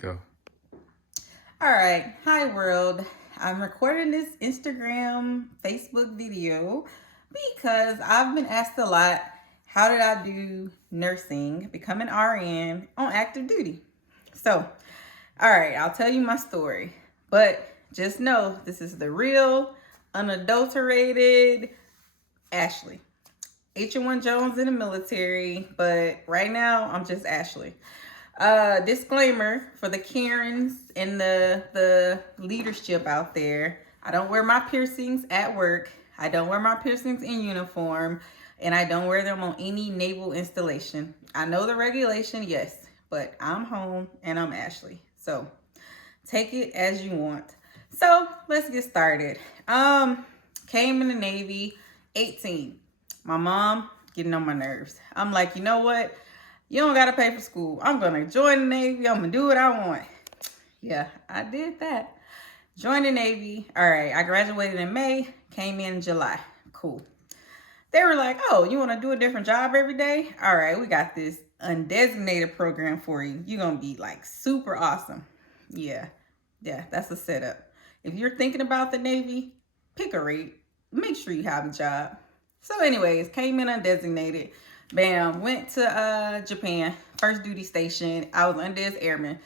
Go. All right. Hi, world. I'm recording this Instagram, Facebook video because I've been asked a lot, how did I do nursing, become an RN on active duty? So, all right, I'll tell you my story. But just know this is the real, unadulterated Ashley. H1 Jones in the military, but right now I'm just Ashley. Disclaimer for the Karens and the leadership out there. I don't wear my piercings at work. I don't wear my piercings in uniform, and I don't wear them on any naval installation. I know the regulation, yes, but I'm home and I'm Ashley. So take it as you want. So let's get started. Came in the Navy, 18. My mom getting on my nerves. I'm like, you know what? You don't gotta pay for school. I'm gonna join the Navy. I'm gonna do what I want. Yeah, I did that. Joined the Navy. All right, I graduated in May, came in July. Cool. They were like, oh, you wanna do a different job every day? All right, we got this undesignated program for you. You're gonna be like super awesome. Yeah, that's a setup. If you're thinking about the Navy, pick a rate. Make sure you have a job. So anyways, came in undesignated. Bam, went to Japan, first duty station. I was under as airman.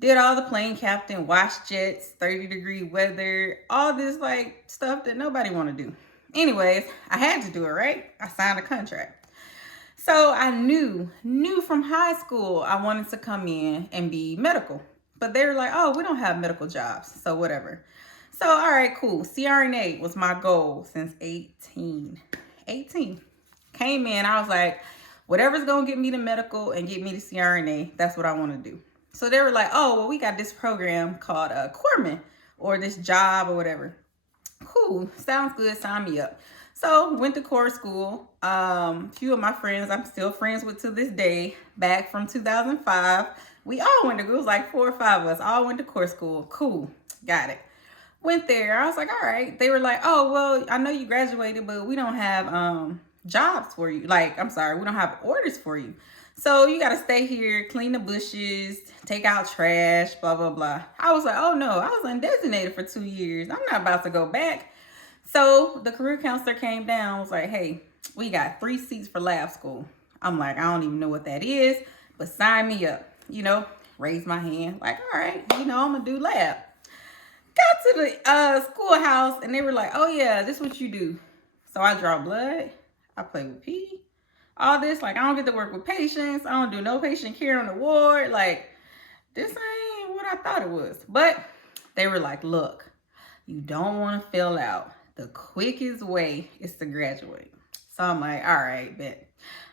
Did all the plane captain, watched jets, 30-degree weather, all this like stuff that nobody want to do. Anyways, I had to do it, right? I signed a contract. So I knew from high school I wanted to come in and be medical. But they were like, oh, we don't have medical jobs, so whatever. So, all right, cool. CRNA was my goal since 18. 18. Came in, I was like, whatever's going to get me to medical and get me to CRNA, that's what I want to do. So they were like, oh, well, we got this program called Corpsman or this job or whatever. Cool, sounds good, sign me up. So went to Corps school. Few of my friends I'm still friends with to this day, back from 2005. We all went to, it was like 4 or 5 of us, all went to Corps school. Cool, got it. Went there. I was like, all right. They were like, oh, well, I know you graduated, but we don't have jobs for you. Like, I'm sorry, we don't have orders for you. So you got to stay here, clean the bushes, take out trash, blah, blah, blah. I was like, oh, no, I was undesignated for 2 years. I'm not about to go back. So the career counselor came down, was like, hey, we got 3 seats for lab school. I'm like, I don't even know what that is, but sign me up. You know, raise my hand. Like, all right, I'm going to do lab. Got to the schoolhouse and they were like, oh yeah, this is what you do. So I draw blood, I play with pee, all this. Like, I don't get to work with patients, I don't do no patient care on the ward. Like, this ain't what I thought it was. But they were like, look, you don't want to fill out. The quickest way is to graduate. So I'm like, all right, bet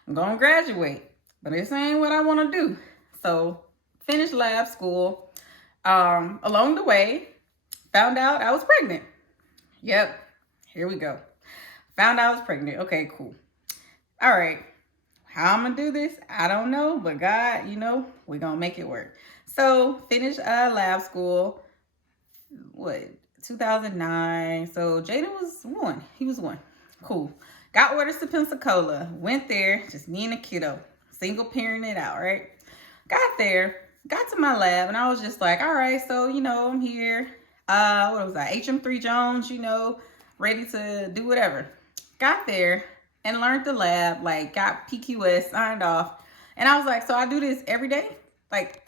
I'm gonna graduate, but this ain't what I want to do. So finished lab school. Along the way, found out I was pregnant. Yep, here we go. Found out I was pregnant. Okay, cool. All right, how I'm gonna do this, I don't know, but God, we're gonna make it work. So finished lab school, 2009. So Jaden was 1. He was 1. Cool. Got orders to Pensacola. Went there, just me and a kiddo. Single parent it out, right? Got there, got to my lab, and I was just like, all right, so, I'm here. What was I? HM3 Jones, ready to do whatever. Got there and learned the lab, like got PQS signed off. And I was like, so I do this every day? Like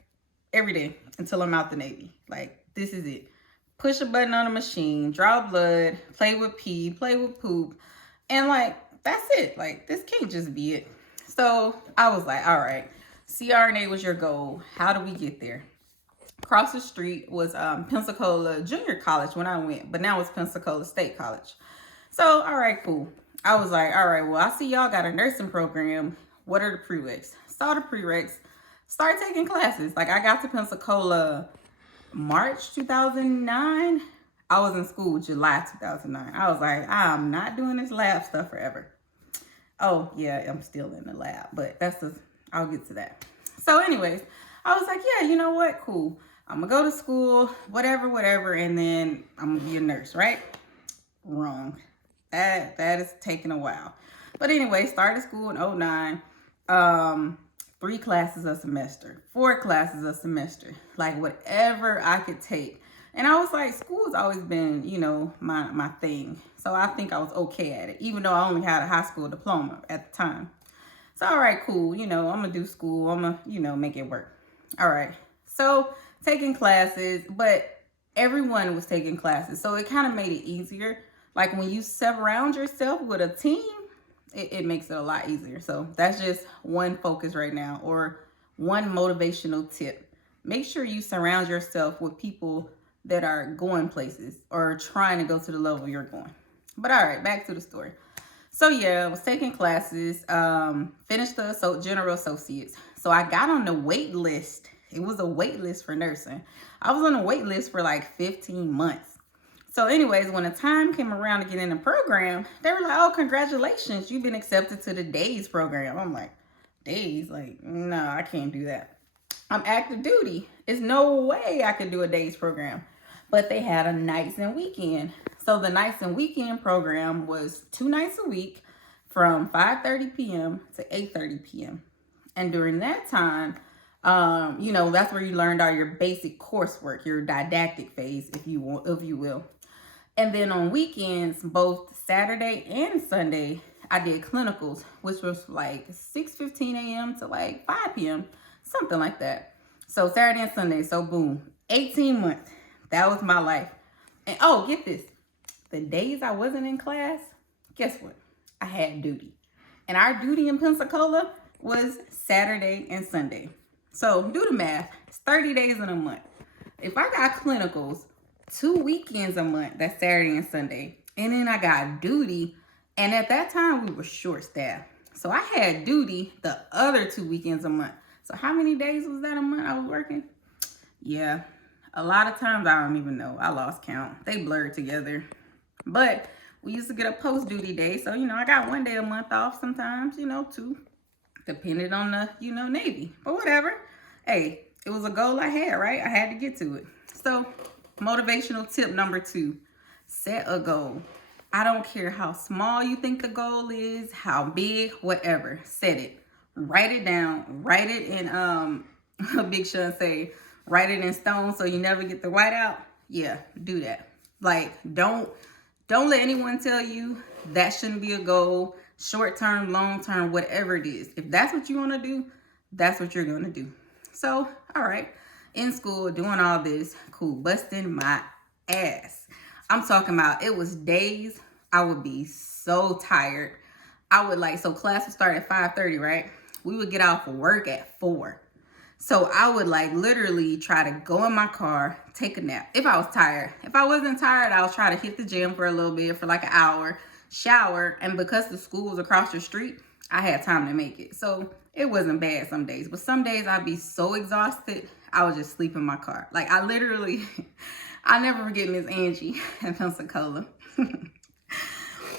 every day until I'm out the Navy. Like, this is it. Push a button on a machine, draw blood, play with pee, play with poop. And like, that's it. Like, this can't just be it. So I was like, all right, CRNA was your goal. How do we get there? Across the street was Pensacola Junior College when I went, but now it's Pensacola State College. So, all right, cool. I was like, all right, well, I see y'all got a nursing program. What are the prereqs? Saw the prereqs, start taking classes. Like, I got to Pensacola March 2009. I was in school July 2009. I was like, I'm not doing this lab stuff forever. Oh, yeah, I'm still in the lab, but I'll get to that. So anyways, I was like, yeah, you know what? Cool. I'm gonna go to school, whatever, and then I'm gonna be a nurse, right? Wrong. That is taking a while. But anyway, started school in 2009. 3 classes a semester, 4 classes a semester, like whatever I could take. And I was like, school's always been, you know, my thing. So I think I was okay at it, even though I only had a high school diploma at the time. So, all right, cool. You know, I'm going to do school. I'm going to, you know, make it work. All right. So taking classes, but everyone was taking classes. So it kind of made it easier. Like when you surround yourself with a team, it makes it a lot easier. So that's just one focus right now, or one motivational tip. Make sure you surround yourself with people that are going places or trying to go to the level you're going. But all right, back to the story. So yeah, I was taking classes, finished the general associates. So I got on the wait list. It was a wait list for nursing. I was on a wait list for like 15 months. So anyways, when the time came around to get in the program, they were like, oh, congratulations, you've been accepted to the days program. I'm like, days? Like, no, I can't do that. I'm active duty. There's no way I could do a days program. But they had a nights and weekend. So the nights and weekend program was 2 nights a week from 5:30 p.m. to 8:30 p.m. And during that time, you know, that's where you learned all your basic coursework, your didactic phase, if you will. And then on weekends, both Saturday and Sunday, I did clinicals, which was like 6:15 a.m. to like 5 p.m., something like that. So Saturday and Sunday, so boom, 18 months. That was my life. And oh, get this. The days I wasn't in class, guess what? I had duty. And our duty in Pensacola was Saturday and Sunday. So do the math. It's 30 days in a month. If I got clinicals 2 weekends a month, that's Saturday and Sunday, and then I got duty, and at that time we were short staffed. So I had duty the other 2 weekends a month. So how many days was that a month I was working? Yeah, a lot of times I don't even know. I lost count. They blurred together. But we used to get a post-duty day. So, you know, I got 1 day a month off sometimes, you know, 2, depending on the, you know, Navy. But whatever. Hey, it was a goal I had, right? I had to get to it. So, motivational tip number 2, set a goal. I don't care how small you think the goal is, how big, whatever. Set it. Write it down. Write it in, Big Sean say, write it in stone so you never get the whiteout. Yeah, do that. Like, don't let anyone tell you that shouldn't be a goal, short term, long term, whatever it is. If that's what you want to do, that's what you're going to do. So, all right, in school, doing all this, cool, busting my ass. I'm talking about, it was days I would be so tired. I would so class would start at 5:30, right? We would get out for work at 4. So I would literally try to go in my car, take a nap if I was tired. If I wasn't tired, I would try to hit the gym for a little bit, for like an hour, shower. And because the school was across the street, I had time to make it. So it wasn't bad some days. But some days I'd be so exhausted, I would just sleep in my car. Like I literally, I'll never forget Miss Angie in Pensacola.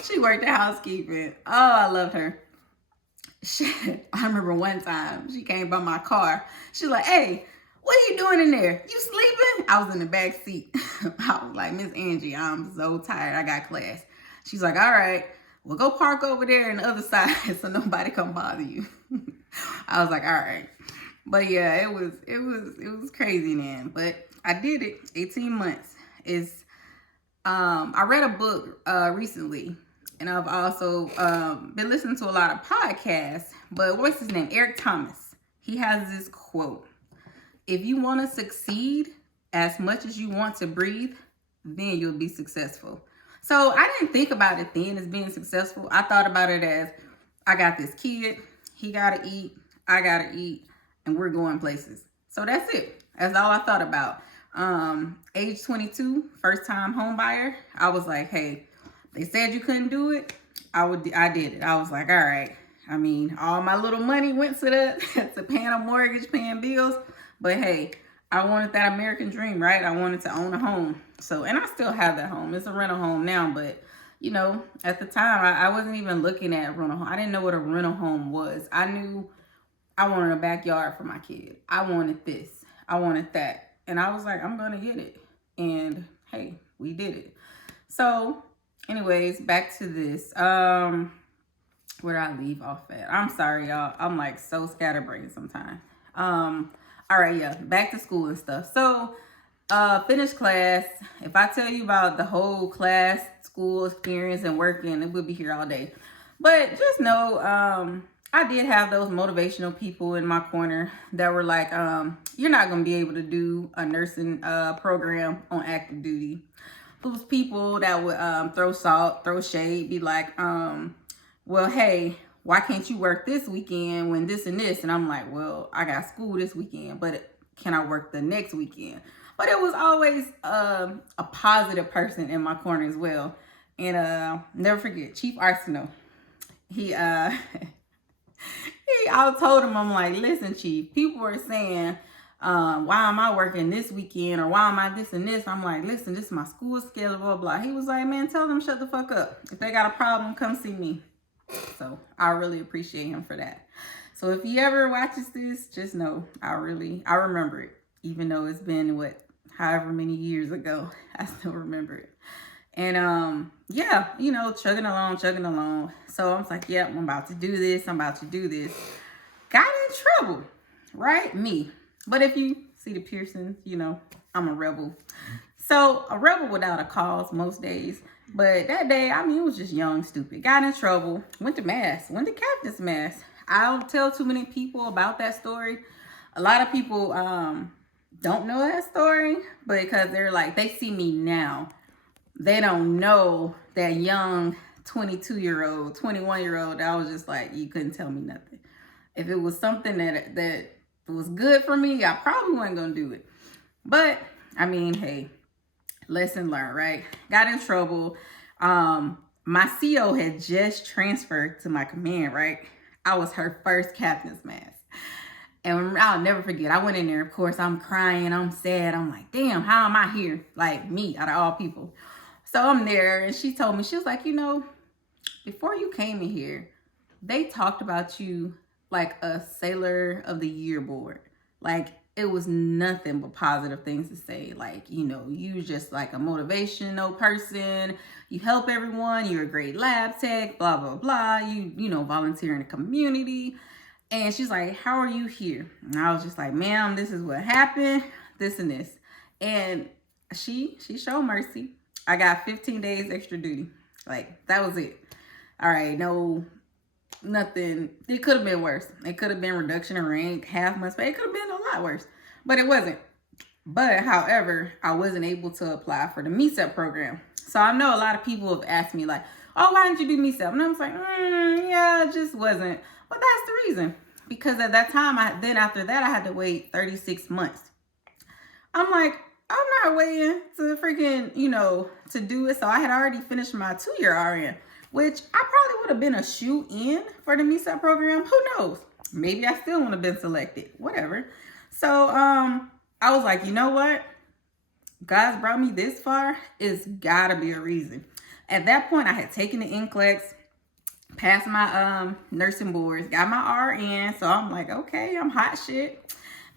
She worked at housekeeping. Oh, I loved her. I remember one time she came by my car. She's like, hey, what are you doing in there? You sleeping? I was in the back seat. I was like, Miss Angie, I'm so tired. I got class. She's like, all right, well, go park over there on the other side so nobody come bother you. I was like, all right. But yeah, it was crazy, man. But I did it. 18 months is I read a book recently. And I've also been listening to a lot of podcasts. But what's his name? Eric Thomas. He has this quote. If you want to succeed as much as you want to breathe, then you'll be successful. So I didn't think about it then as being successful. I thought about it as, I got this kid. He got to eat. I got to eat. And we're going places. So that's it. That's all I thought about. Age 22, first time home buyer. I was like, hey, they said you couldn't do it. I did it. I was like, all right. I mean, all my little money went to paying a mortgage, paying bills. But hey, I wanted that American dream, right? I wanted to own a home. So, and I still have that home. It's a rental home now, but you know, at the time, I wasn't even looking at rental home. I didn't know what a rental home was. I knew I wanted a backyard for my kid. I wanted this. I wanted that. And I was like, I'm going to get it. And hey, we did it. So anyways, back to this. Where did I leave off at? I'm sorry, y'all. I'm like so scatterbrained sometimes. All right, yeah, back to school and stuff. So, finished class. If I tell you about the whole class, school experience, and working, it would be here all day. But just know, I did have those motivational people in my corner that were like, you're not gonna be able to do a nursing program on active duty. Those people that would throw salt, throw shade, be like, well, hey, why can't you work this weekend when this and this? And I'm like, well, I got school this weekend, but can I work the next weekend? But it was always a positive person in my corner as well. And never forget, Chief Arsenal. He I told him, I'm like, listen, Chief, people are saying, why am I working this weekend or why am I this and this? I'm like, listen, this is my school schedule, blah, blah. He was like, man, tell them shut the fuck up. If they got a problem, come see me. So I really appreciate him for that. So if he ever watches this, just know I remember it. Even though it's been however many years ago, I still remember it. And yeah, chugging along. So I was like, yeah, I'm about to do this. Got in trouble, right? Me. But if you see the Pearsons, I'm a rebel. So a rebel without a cause most days. But that day, it was just young, stupid. Got in trouble. Went to captain's mass. I don't tell too many people about that story. A lot of people don't know that story, but because they're like, they see me now. They don't know that young 22-year-old, 21-year-old that I was just like, you couldn't tell me nothing. If it was something that was good for me, I probably wasn't going to do it. But, hey, lesson learned, right? Got in trouble. My CO had just transferred to my command, right? I was her first captain's mass. And I'll never forget, I went in there, of course, I'm crying, I'm sad. I'm like, damn, how am I here? Like, me, out of all people. So I'm there, and she told me, she was like, before you came in here, they talked about you like a Sailor of the Year board. Like, it was nothing but positive things to say. Like, you just like a motivational person. You help everyone. You're a great lab tech, blah, blah, blah. You volunteer in the community. And she's like, how are you here? And I was just like, ma'am, this is what happened, this and this. And she showed mercy. I got 15 days extra duty. Like, that was it. All right, no, nothing. It could have been worse. It could have been reduction in rank, half month's pay. It could have been a lot worse, but it wasn't. But however, I wasn't able to apply for the MESEP program. So I know a lot of people have asked me like, oh, why didn't you do MESEP? And I was like, yeah, it just wasn't. But that's the reason. Because at that time, after that, I had to wait 36 months. I'm like, I'm not waiting to freaking, to do it. So I had already finished my 2-year RN, which I probably would have been a shoe-in for the MESEP program. Who knows? Maybe I still wouldn't have been selected. Whatever. So I was like, you know what? God's brought me this far. It's gotta be a reason. At that point, I had taken the NCLEX, passed my nursing boards, got my RN. So I'm like, okay, I'm hot shit.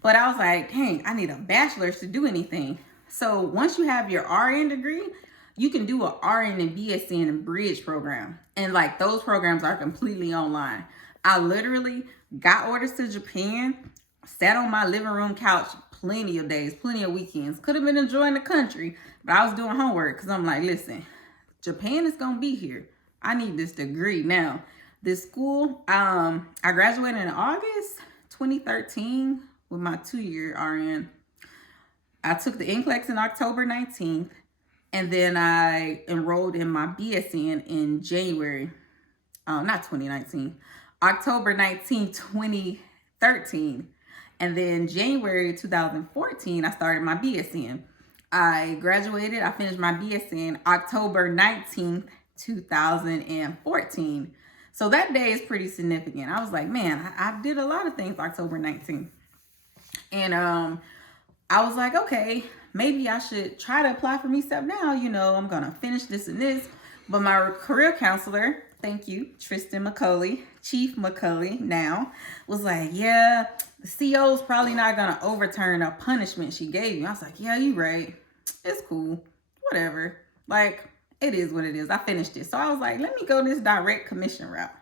But I was like, dang, I need a bachelor's to do anything. So once you have your RN degree, you can do a RN and BSc and bridge program. And like those programs are completely online. I literally got orders to Japan, sat on my living room couch plenty of days, plenty of weekends. Could have been enjoying the country, but I was doing homework because I'm like, listen, Japan is going to be here. I need this degree now. This school, I graduated in August 2013 with my 2-year RN. I took the NCLEX in October 19th, and then I enrolled in my BSN in January, not 2019, October 19th, 2013. And then January 2014, I started my BSN. I graduated, I finished my BSN October 19th, 2014. So that day is pretty significant. I was like, man, I did a lot of things October 19th. And I was like, okay, maybe I should try to apply for MESEP now. I'm going to finish this and this. But my career counselor, thank you, Tristan McCulley, Chief McCulley now, was like, yeah, the CO's probably not going to overturn a punishment she gave you. I was like, yeah, you're right. It's cool. Whatever. Like, it is what it is. I finished it. So I was like, let me go this direct commission route.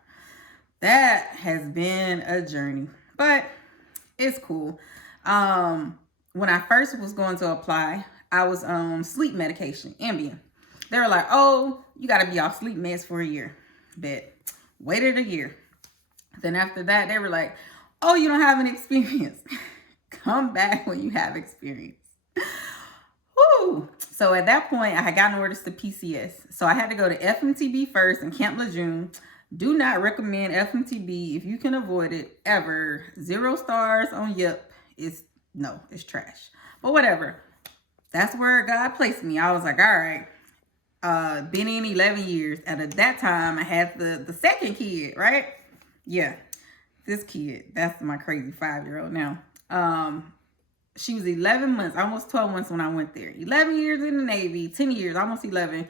that has been a journey, but it's cool. When I first was going to apply, I was on sleep medication, Ambien. They were like, oh, you got to be off sleep meds for a year. Bet. Waited a year. Then after that, they were like, oh, you don't have any experience. Come back when you have experience. Woo! So at that point, I had gotten orders to PCS. So I had to go to FMTB first in Camp Lejeune. Do not recommend FMTB if you can avoid it ever. 0 stars on Yelp. It's trash. But whatever. That's where God placed me. I was like, all right. Been in 11 years. And at that time, I had the second kid, right? Yeah. This kid. That's my crazy 5-year-old now. She was 11 months, almost 12 months when I went there. 11 years in the Navy, 10 years, almost 11.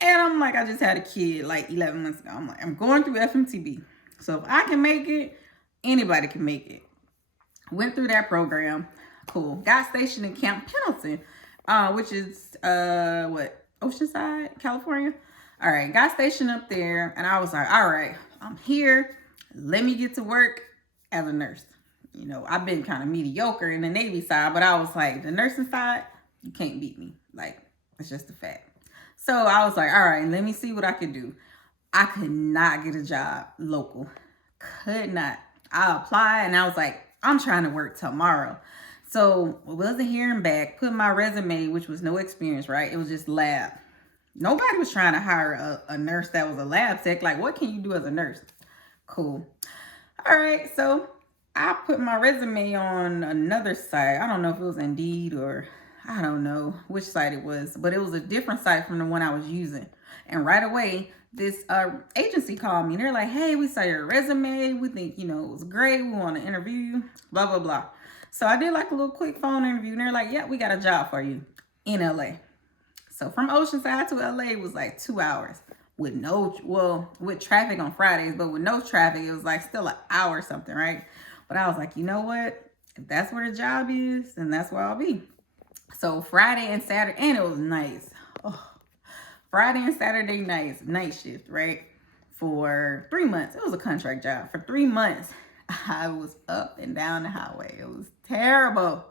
And I'm like, I just had a kid like 11 months ago. I'm like, I'm going through FMTB. So if I can make it, anybody can make it. Went through that program. Cool. Got stationed in Camp Pendleton, which is, Oceanside, California. All right. Got stationed up there. And I was like, all right, I'm here. Let me get to work as a nurse. You know, I've been kind of mediocre in the Navy side, but I was like, the nursing side, you can't beat me. Like, it's just a fact. So I was like, all right, let me see what I can do. I could not get a job local. Could not. I applied and I was like, I'm trying to work tomorrow. So I wasn't hearing back. Put my resume, which was no experience, right? It was just lab. Nobody was trying to hire a nurse that was a lab tech. Like, what can you do as a nurse? Cool. All right, so I put my resume on another site. I don't know if it was Indeed or I don't know which site it was, but it was a different site from the one I was using. And right away, this agency called me and they're like, hey, we saw your resume. We think, it was great. We want to interview you, blah, blah, blah. So I did like a little quick phone interview and they're like, yeah, we got a job for you in LA. So from Oceanside to LA was like 2 hours with with traffic on Fridays, but with no traffic, it was like still an hour or something, right? But I was like, you know what? If that's where the job is, then that's where I'll be. So Friday and Saturday, and it was nice. Oh, Friday and Saturday night shift, right? For 3 months. It was a contract job. For 3 months, I was up and down the highway. It was terrible.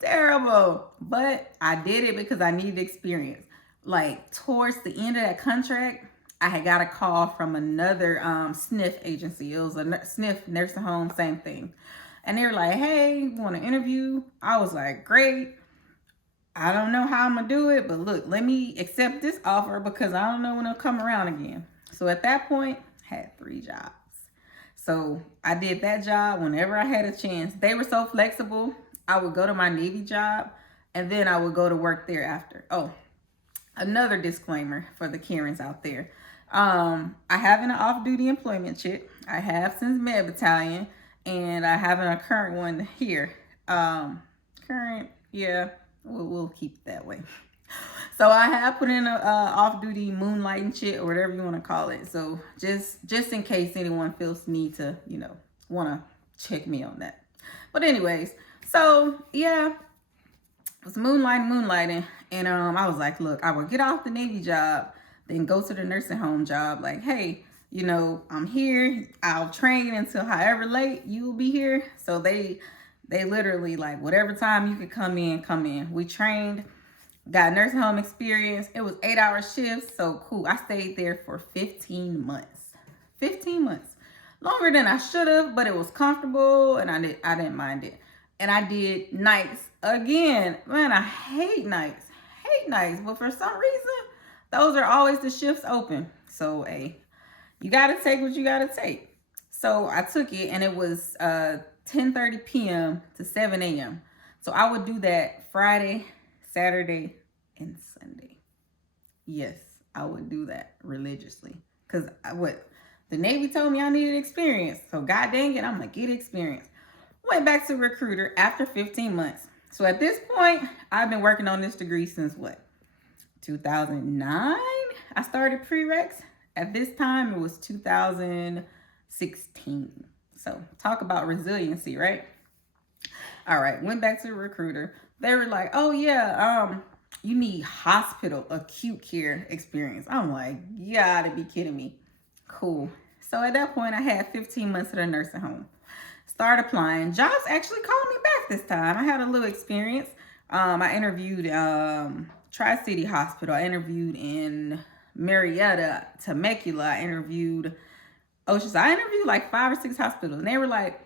Terrible. But I did it because I needed experience. Like towards the end of that contract, I had got a call from another SNF agency. It was a SNF nursing home, same thing. And they were like, hey, you want to interview? I was like, great. I don't know how I'm going to do it, but look, let me accept this offer because I don't know when it'll come around again. So at that point, I had 3 jobs. So I did that job whenever I had a chance. They were so flexible. I would go to my Navy job and then I would go to work there after. Oh, another disclaimer for the Karens out there. I have an off-duty employment chit. I have since Med Battalion, and I have a current one here. We'll keep it that way. So I have put in a off-duty moonlighting chit or whatever you want to call it. So just in case anyone feels the need to, want to check me on that. But anyways, so yeah, it was moonlighting. And I was like, look, I will get off the Navy job, then go to the nursing home job. Like, hey, I'm here. I'll train until however late you will be here. So they literally like whatever time you could come in. We trained, got nursing home experience. It was 8-hour shifts. So cool. I stayed there for 15 months. 15 months. Longer than I should have, but it was comfortable and I didn't mind it. And I did nights again. Man, I hate nights. But for some reason, those are always the shifts open. So, hey, you got to take what you got to take. So I took it and it was 10:30 p.m. to 7 a.m. So I would do that Friday, Saturday, and Sunday. Yes, I would do that religiously. Because the Navy told me I needed experience. So God dang it, I'm going to get experience. Went back to recruiter after 15 months. So at this point, I've been working on this degree since 2009? I started prereqs. At this time, it was 2016. So talk about resiliency, right? All right, went back to the recruiter. They were like, oh yeah, you need hospital acute care experience. I'm like, you gotta be kidding me. Cool. So at that point, I had 15 months at a nursing home. Started applying. Jobs actually called me back this time. I had a little experience. I interviewed Tri-City Hospital. I interviewed in Marietta, Temecula. I interviewed Oceans. I interviewed like 5 or 6 hospitals, and they were like,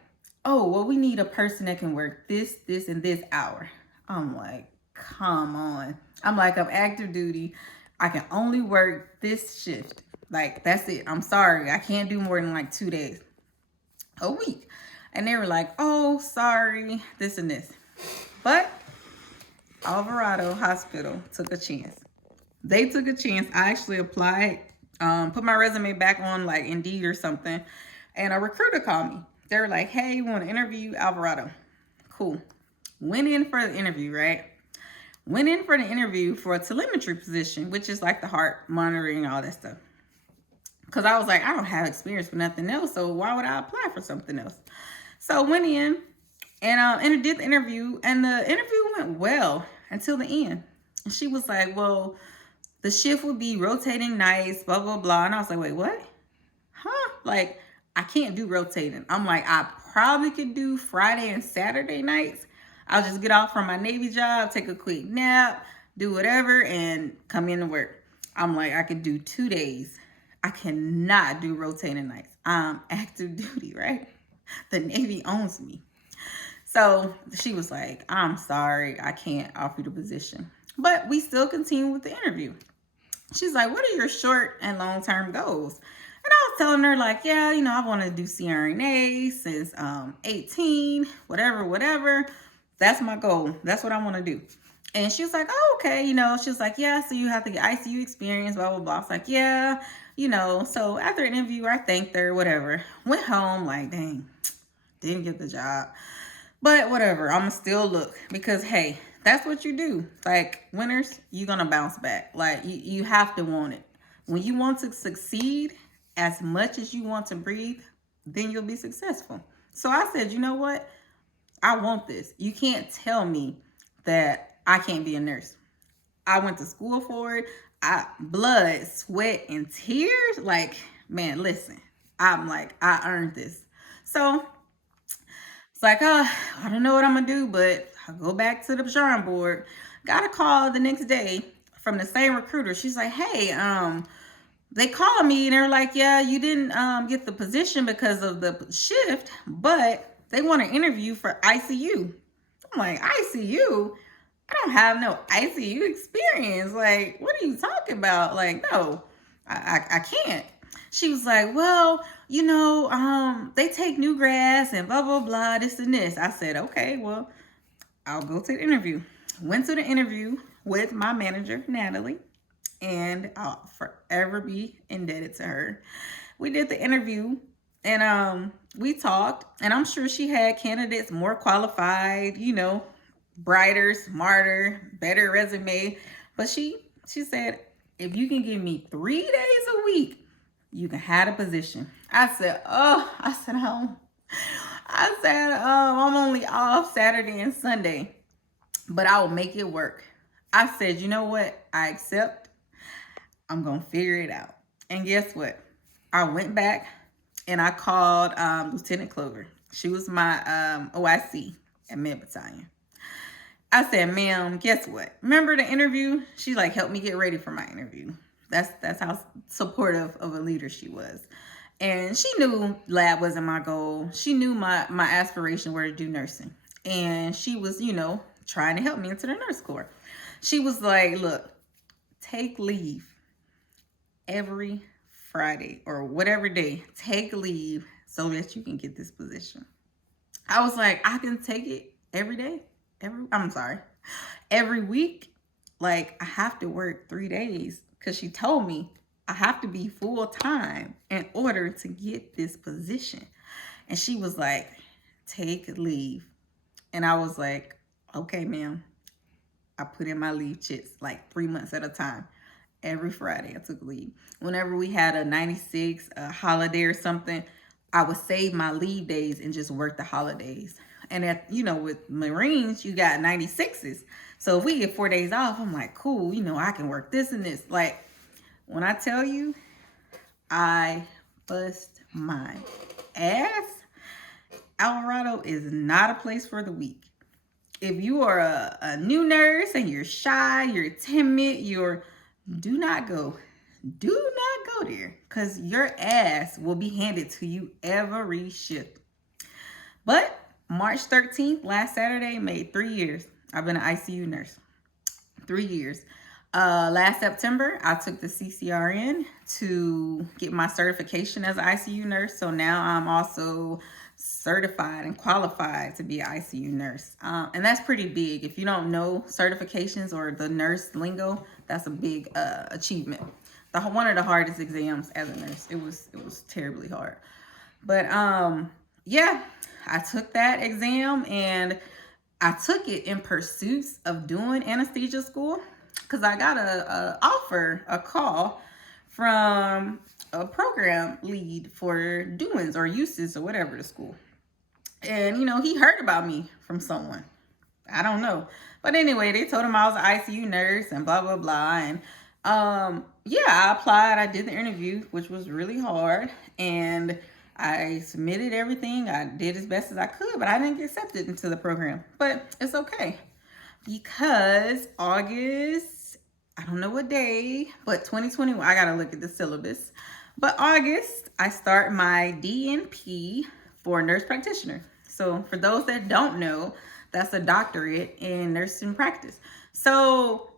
"Oh, well, we need a person that can work this, this, and this hour." I'm like, "Come on." I'm like, "I'm active duty. I can only work this shift. Like, that's it. I'm sorry. I can't do more than like 2 days a week." And they were like, "Oh, sorry, this and this." But Alvarado Hospital took a chance. They took a chance. I actually applied, put my resume back on like Indeed or something, and a recruiter called me. They were like, "Hey, we want to interview Alvarado." Cool. Went in for the interview, right? Went in for the interview for a telemetry position, which is like the heart monitoring, all that stuff. Because I was like, I don't have experience for nothing else, so why would I apply for something else? So went in and did the interview, and the interview went well until the end. And she was like, "Well, the shift would be rotating nights, blah, blah, blah." And I was like, "Wait, what? Huh?" Like, I can't do rotating. I'm like, I probably could do Friday and Saturday nights. I'll just get off from my Navy job, take a quick nap, do whatever, and come in to work. I'm like, I could do 2 days. I cannot do rotating nights. I'm active duty, right? The Navy owns me. So she was like, "I'm sorry, I can't offer you the position." But we still continue with the interview. She's like, "What are your short and long-term goals?" And I was telling her, like, "Yeah, I wanted to do CRNA since 18, whatever. That's my goal. That's what I want to do." And she was like, "Oh, okay." She was like, "Yeah, so you have to get ICU experience, blah, blah, blah." I was like, "Yeah, So after the interview, I thanked her, whatever. Went home, like, dang, didn't get the job. But whatever, I'm going to still look because, hey, that's what you do. Like, winners, you're going to bounce back. Like, you have to want it. When you want to succeed as much as you want to breathe, then you'll be successful. So I said, you know what? I want this. You can't tell me that I can't be a nurse. I went to school for it. Blood, sweat, and tears. Like, man, listen, I'm like, I earned this. So it's like, I don't know what I'm gonna do, but I'll go back to the drawing board. Got a call the next day from the same recruiter. She's like, "Hey, they called me and they're like, yeah, you didn't get the position because of the shift, but they want to interview for ICU." I'm like, "ICU? I don't have no ICU experience. Like, what are you talking about? Like, no, I can't." She was like, "Well, they take new grads and blah, blah, blah, this and this." I said, "Okay, well, I'll go to the interview." Went to the interview with my manager, Natalie, and I'll forever be indebted to her. We did the interview, and we talked, and I'm sure she had candidates more qualified, brighter, smarter, better resume. But she said, "If you can give me 3 days a week, you can have a position." I said, "I'm only off Saturday and Sunday, but I will make it work." I said, "You know what? I accept. I'm going to figure it out." And guess what? I went back and I called Lieutenant Clover. She was my OIC at Med Battalion. I said, "Ma'am, guess what? Remember the interview?" She helped me get ready for my interview. That's how supportive of a leader she was. And she knew lab wasn't my goal. She knew my aspiration were to do nursing. And she was, trying to help me into the nurse corps. She was like, "Look, take leave every Friday or whatever day. Take leave so that you can get this position." I was like, "I can take it every day? Every week? Like, I have to work 3 days." Because she told me I have to be full time in order to get this position. And she was like, "Take leave." And I was like, "Okay, ma'am." I put in my leave chits like 3 months at a time. Every Friday I took leave. Whenever we had a 96, a holiday or something, I would save my leave days and just work the holidays. And with Marines, you got 96s. So if we get 4 days off, I'm like, cool, I can work this and this. Like, when I tell you, I bust my ass, Alvarado is not a place for the weak. If you are a new nurse and you're shy, you're timid, do not go. Do not go there, because your ass will be handed to you every shift. But March 13th, last Saturday, made 3 years. I've been an ICU nurse. 3 years. Last September, I took the CCRN to get my certification as an ICU nurse. So now I'm also certified and qualified to be an ICU nurse. And that's pretty big. If you don't know certifications or the nurse lingo, that's a big achievement. One of the hardest exams as a nurse. It was terribly hard. But yeah, I took that exam and I took it in pursuit of doing anesthesia school, because I got a call from a program lead for doings or uses or whatever the school. And, he heard about me from someone. I don't know. But anyway, they told him I was an ICU nurse and blah, blah, blah. And yeah, I applied. I did the interview, which was really hard. And I submitted everything. I did as best as I could, but I didn't get accepted into the program. But it's okay, because August, I don't know what day, but 2021, I gotta look at the syllabus. But August, I start my DNP for nurse practitioner. So for those that don't know, that's a doctorate in nursing practice. So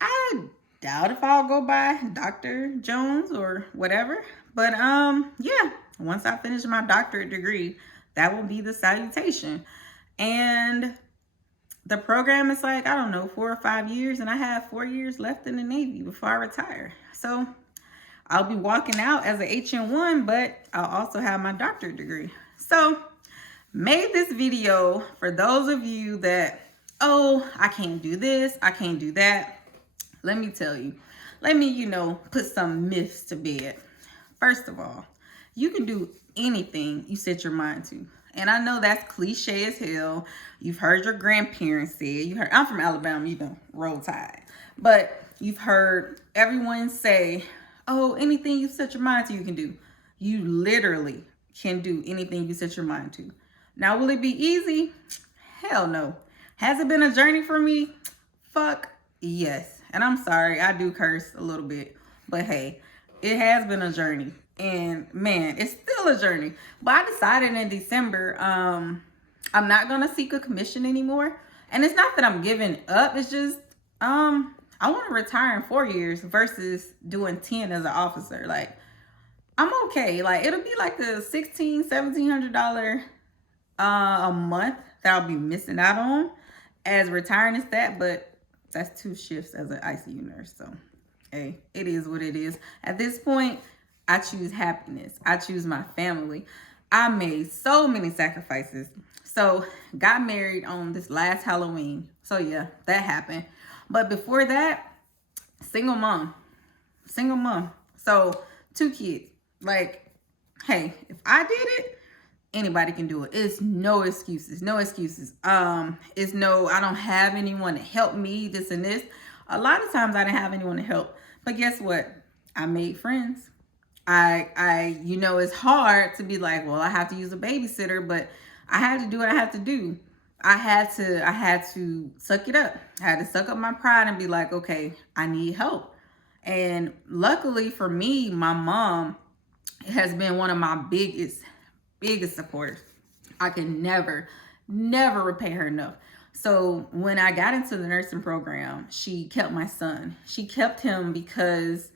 I doubt if I'll go by Dr. Jones or whatever. But yeah, once I finish my doctorate degree, that will be the salutation. And the program is like, I don't know, 4 or 5 years, and I have 4 years left in the Navy before I retire. So I'll be walking out as an HN1, but I'll also have my doctorate degree. So made this video for those of you that, oh, I can't do this, I can't do that. Let me tell you, let me, put some myths to bed. First of all, you can do anything you set your mind to. And I know that's cliche as hell. You've heard your grandparents say it. I'm from Alabama, Roll Tide. But you've heard everyone say, oh, anything you set your mind to, you can do. You literally can do anything you set your mind to. Now, will it be easy? Hell no. Has it been a journey for me? Fuck yes. And I'm sorry, I do curse a little bit. But hey, it has been a journey. And man, it's still a journey. But I decided in December, I'm not going to seek a commission anymore. And it's not that I'm giving up. It's just, I want to retire in 4 years versus doing 10 as an officer. Like, I'm okay. Like, it'll be like a $1,600, $1,700 a month that I'll be missing out on as retiring as that. But that's 2 shifts as an ICU nurse. So, hey, it is what it is. At this point, I choose happiness. I choose my family. I made so many sacrifices. So got married on this last Halloween. So yeah, that happened. But before that, single mom. So 2 kids. Like, hey, if I did it, anybody can do it. It's no excuses. It's no, I don't have anyone to help me, this and this. A lot of times I didn't have anyone to help. But guess what? I made friends. It's hard to be like, well, I have to use a babysitter, but I had to do what I had to do. I had to suck it up. I had to suck up my pride and be like, okay, I need help. And luckily for me, my mom has been one of my biggest supporters. I can never repay her enough. So when I got into the nursing program, she kept my son. She kept him because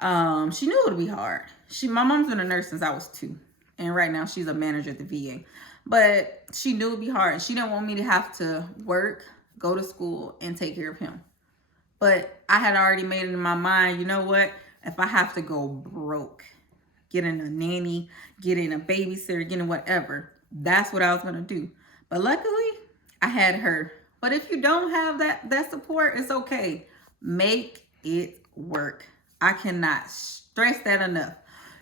she knew it would be hard. My mom's been a nurse since I was 2. And right now she's a manager at the VA. But she knew it would be hard. She didn't want me to have to work, go to school, and take care of him. But I had already made it in my mind, you know what? If I have to go broke, getting a nanny, getting a babysitter, getting whatever, that's what I was going to do. But luckily, I had her. But if you don't have that support, it's okay. Make it work. I cannot stress that enough.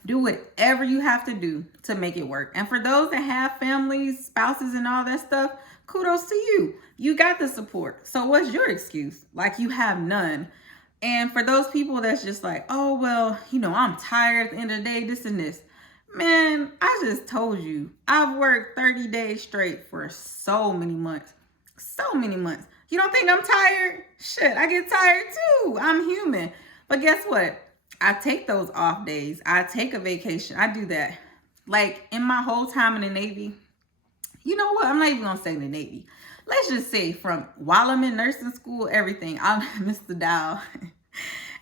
Do whatever you have to do to make it work. And for those that have families, spouses, and all that stuff, kudos to you. You got the support. So what's your excuse? Like, you have none. And for those people that's just like, oh, well, I'm tired at the end of the day, this and this. Man, I just told you, I've worked 30 days straight for so many months. So many months. You don't think I'm tired? Shit, I get tired too. I'm human. But guess what? I take those off days. I take a vacation. I do that. Like in my whole time in the Navy, you know what? I'm not even gonna say the Navy. Let's just say from while I'm in nursing school, everything. I'm Mr. Dow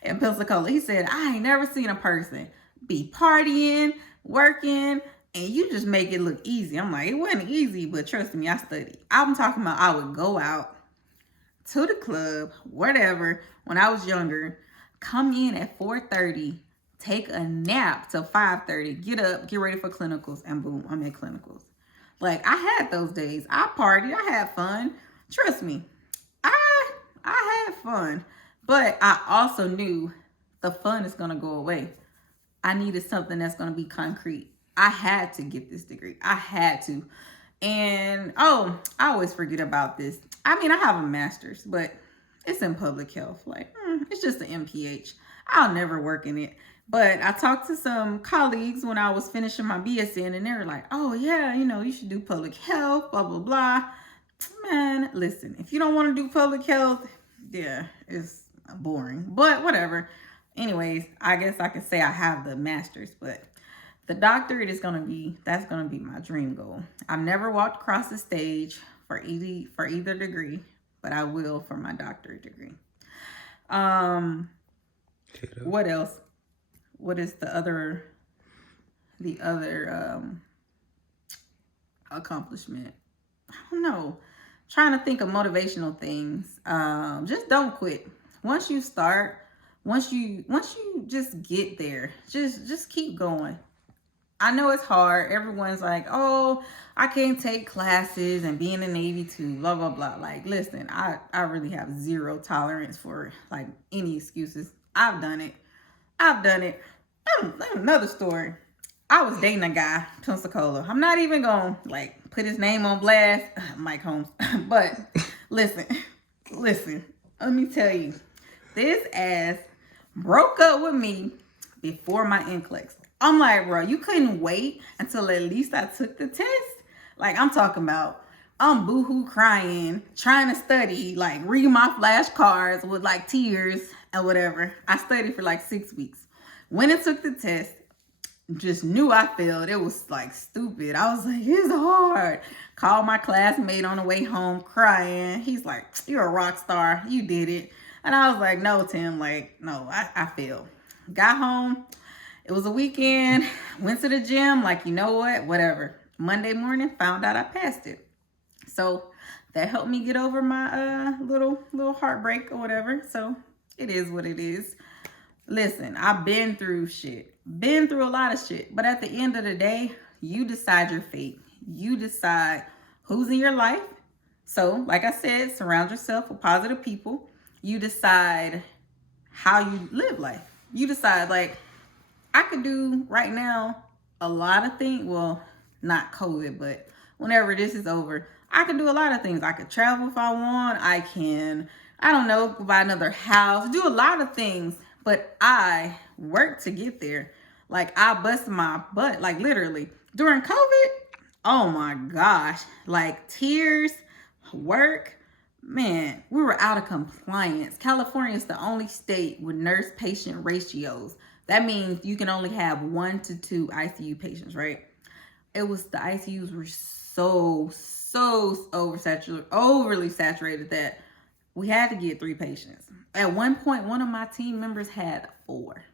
in Pensacola. He said, I ain't never seen a person be partying, working, and you just make it look easy. I'm like, it wasn't easy, but trust me, I studied. I'm talking about I would go out to the club, whatever, when I was younger, come in at 4:30, take a nap till 5:30, get up, get ready for clinicals, and boom, I'm at clinicals. Like, I had those days. I partied, I had fun. Trust me, I had fun. But I also knew the fun is gonna go away. I needed something that's gonna be concrete. I had to get this degree. I had to. And oh, I always forget about this. I mean, I have a master's, but it's in public health. Like, it's just an MPH. I'll never work in it. But I talked to some colleagues when I was finishing my BSN, and they were like, oh, yeah, you should do public health, blah, blah, blah. Man, listen, if you don't want to do public health, yeah, it's boring. But whatever. Anyways, I guess I could say I have the master's, but the doctorate that's gonna be my dream goal. I've never walked across the stage for either degree, but I will for my doctorate degree. What else? What is the other accomplishment? I don't know. Trying to think of motivational things. Just don't quit. Once you just get there, just keep going. I know it's hard. Everyone's like, oh, I can't take classes and be in the Navy too, blah, blah, blah. Like, listen, I really have zero tolerance for like any excuses. I've done it. Another story. I was dating a guy, Pensacola. I'm not even going to like put his name on blast, Mike Holmes. But listen, let me tell you, this ass broke up with me before my NCLEX. I'm like, bro, you couldn't wait until at least I took the test? Like, I'm talking about, I'm boohoo crying, trying to study, like read my flashcards with like tears and whatever. I studied for like 6 weeks. When I took the test, just knew I failed. It was like stupid. I was like, it's hard. Called my classmate on the way home crying. He's like, you're a rock star. You did it. And I was like, no, Tim, like, no, I failed. Got home. It was a weekend. Went to the gym. Like, you know what? Whatever. Monday morning, found out I passed it. So that helped me get over my little heartbreak or whatever. So it is what it is. Listen, I've been through shit. Been through a lot of shit. But at the end of the day, you decide your fate. You decide who's in your life. So, like I said, surround yourself with positive people. You decide how you live life. You decide, like, I could do right now a lot of things. Well, not COVID, but whenever this is over, I can do a lot of things. I could travel if I want. I can, I don't know, buy another house, do a lot of things. But I worked to get there. Like, I busted my butt, like literally. During COVID, oh my gosh, like tears, work. Man, we were out of compliance. California is the only state with nurse-patient ratios. That means you can only have 1 to 2 ICU patients, right? It was, the ICUs were so overly saturated that we had to get 3 patients. At one point, one of my team members had 4.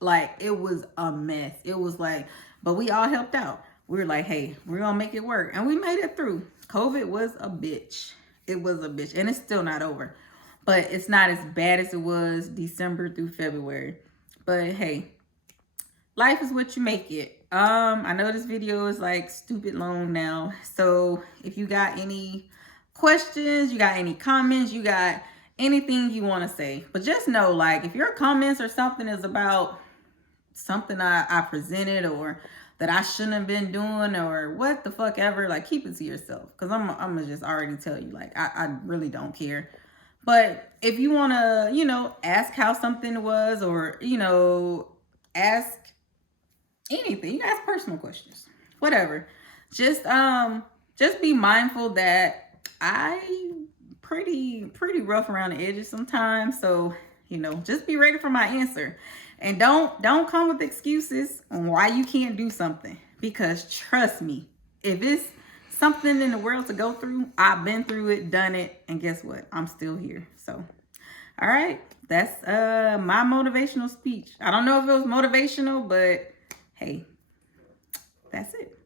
Like, it was a mess. It was like, but we all helped out. We were like, hey, we're going to make it work. And we made it through. COVID was a bitch. It was a bitch. And it's still not over. But it's not as bad as it was December through February. But hey, life is what you make it. I know this video is like stupid long now. So if you got any questions, you got any comments, you got anything you want to say, but just know, like, if your comments or something is about something I presented or that I shouldn't have been doing or what the fuck ever, like, keep it to yourself. Because I'm gonna just already tell you, like, I really don't care. But if you want to, ask how something was, or, ask anything. You can ask personal questions. Whatever. Just be mindful that I pretty rough around the edges sometimes. So, just be ready for my answer. And don't come with excuses on why you can't do something. Because trust me, if it's something in the world to go through, I've been through it, done it, and guess what? I'm still here. So, all right, that's my motivational speech. I don't know if it was motivational, but hey, that's it.